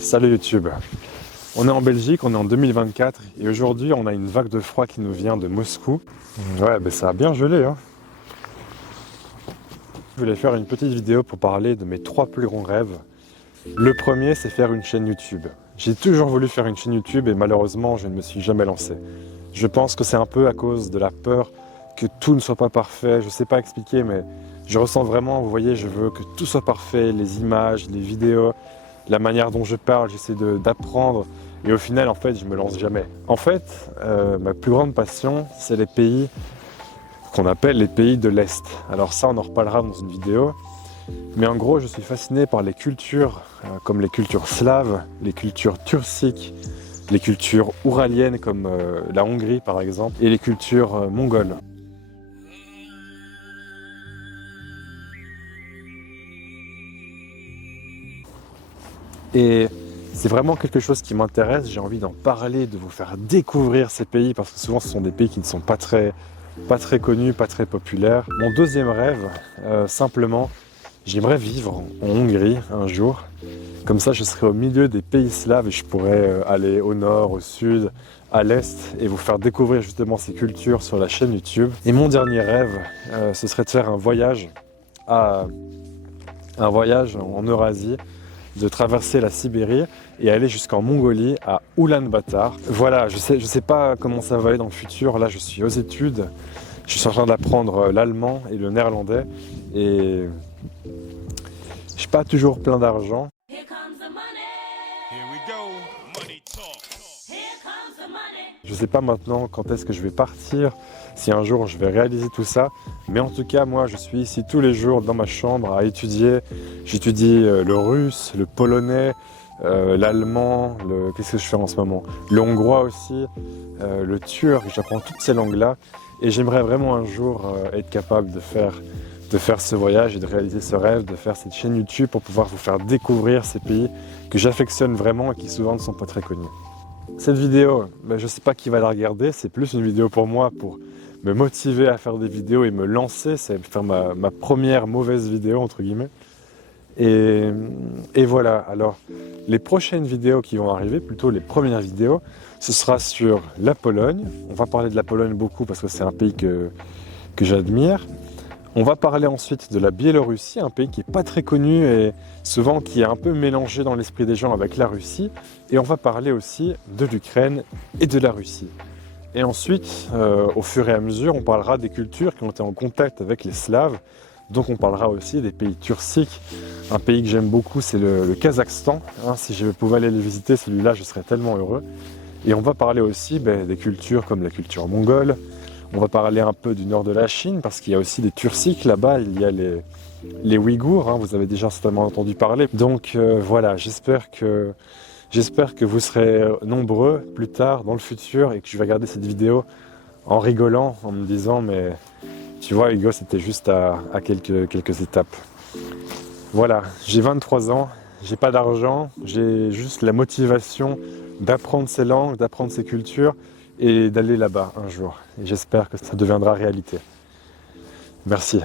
Salut YouTube. On est en Belgique, on est en 2024 et aujourd'hui on a une vague de froid qui nous vient de Moscou. Ouais, ça a bien gelé hein. Je voulais faire une petite vidéo pour parler de mes 3 plus grands rêves. Le premier, c'est faire une chaîne YouTube. J'ai toujours voulu faire une chaîne YouTube et malheureusement je ne me suis jamais lancé. Je pense que c'est un peu à cause de la peur que tout ne soit pas parfait. Je ne sais pas expliquer mais je ressens vraiment, vous voyez, je veux que tout soit parfait, les images, les vidéos, la manière dont je parle, j'essaie d'apprendre et au final en fait je me lance jamais. En fait, ma plus grande passion c'est les pays qu'on appelle les pays de l'Est. Alors ça on en reparlera dans une vidéo, mais en gros je suis fasciné par les cultures comme les cultures slaves, les cultures turciques, les cultures ouraliennes comme la Hongrie par exemple, et les cultures mongoles. Et c'est vraiment quelque chose qui m'intéresse, j'ai envie d'en parler, de vous faire découvrir ces pays parce que souvent ce sont des pays qui ne sont pas très connus, pas très populaires. Mon deuxième rêve, simplement, j'aimerais vivre en Hongrie un jour. Comme ça je serai au milieu des pays slaves et je pourrais aller au nord, au sud, à l'est et vous faire découvrir justement ces cultures sur la chaîne YouTube. Et mon dernier rêve, ce serait de faire un voyage en Eurasie, de traverser la Sibérie et aller jusqu'en Mongolie, à Oulan-Bator. Voilà, je sais pas comment ça va aller dans le futur. Là, je suis aux études. Je suis en train d'apprendre l'allemand et le néerlandais. Et je n'ai pas toujours plein d'argent. Je ne sais pas maintenant quand est-ce que je vais partir, si un jour je vais réaliser tout ça. Mais en tout cas, moi, je suis ici tous les jours dans ma chambre à étudier. J'étudie le russe, le polonais, l'allemand, qu'est-ce que je fais en ce moment? Le hongrois aussi, le turc, j'apprends toutes ces langues-là. Et j'aimerais vraiment un jour être capable de faire ce voyage et de réaliser ce rêve, de faire cette chaîne YouTube pour pouvoir vous faire découvrir ces pays que j'affectionne vraiment et qui souvent ne sont pas très connus. Cette vidéo, je ne sais pas qui va la regarder, c'est plus une vidéo pour moi, pour me motiver à faire des vidéos et me lancer, c'est faire ma première mauvaise vidéo entre guillemets. Et voilà, alors les prochaines vidéos qui vont arriver, plutôt les premières vidéos, ce sera sur la Pologne. On va parler de la Pologne beaucoup parce que c'est un pays que j'admire. On va parler ensuite de la Biélorussie, un pays qui n'est pas très connu et souvent qui est un peu mélangé dans l'esprit des gens avec la Russie. Et on va parler aussi de l'Ukraine et de la Russie. Et ensuite, au fur et à mesure, on parlera des cultures qui ont été en contact avec les Slaves. Donc on parlera aussi des pays turciques. Un pays que j'aime beaucoup, c'est le Kazakhstan. Si je pouvais aller le visiter, celui-là, je serais tellement heureux. Et on va parler aussi des cultures comme la culture mongole. On va parler un peu du nord de la Chine, parce qu'il y a aussi des turciques là-bas, il y a les Ouïghours, vous avez déjà certainement entendu parler. Donc voilà, j'espère que vous serez nombreux plus tard, dans le futur, et que je vais regarder cette vidéo en rigolant, en me disant, mais tu vois Hugo, c'était juste à quelques étapes. Voilà, j'ai 23 ans, j'ai pas d'argent, j'ai juste la motivation d'apprendre ces langues, d'apprendre ces cultures, et d'aller là-bas un jour. Et j'espère que ça deviendra réalité. Merci.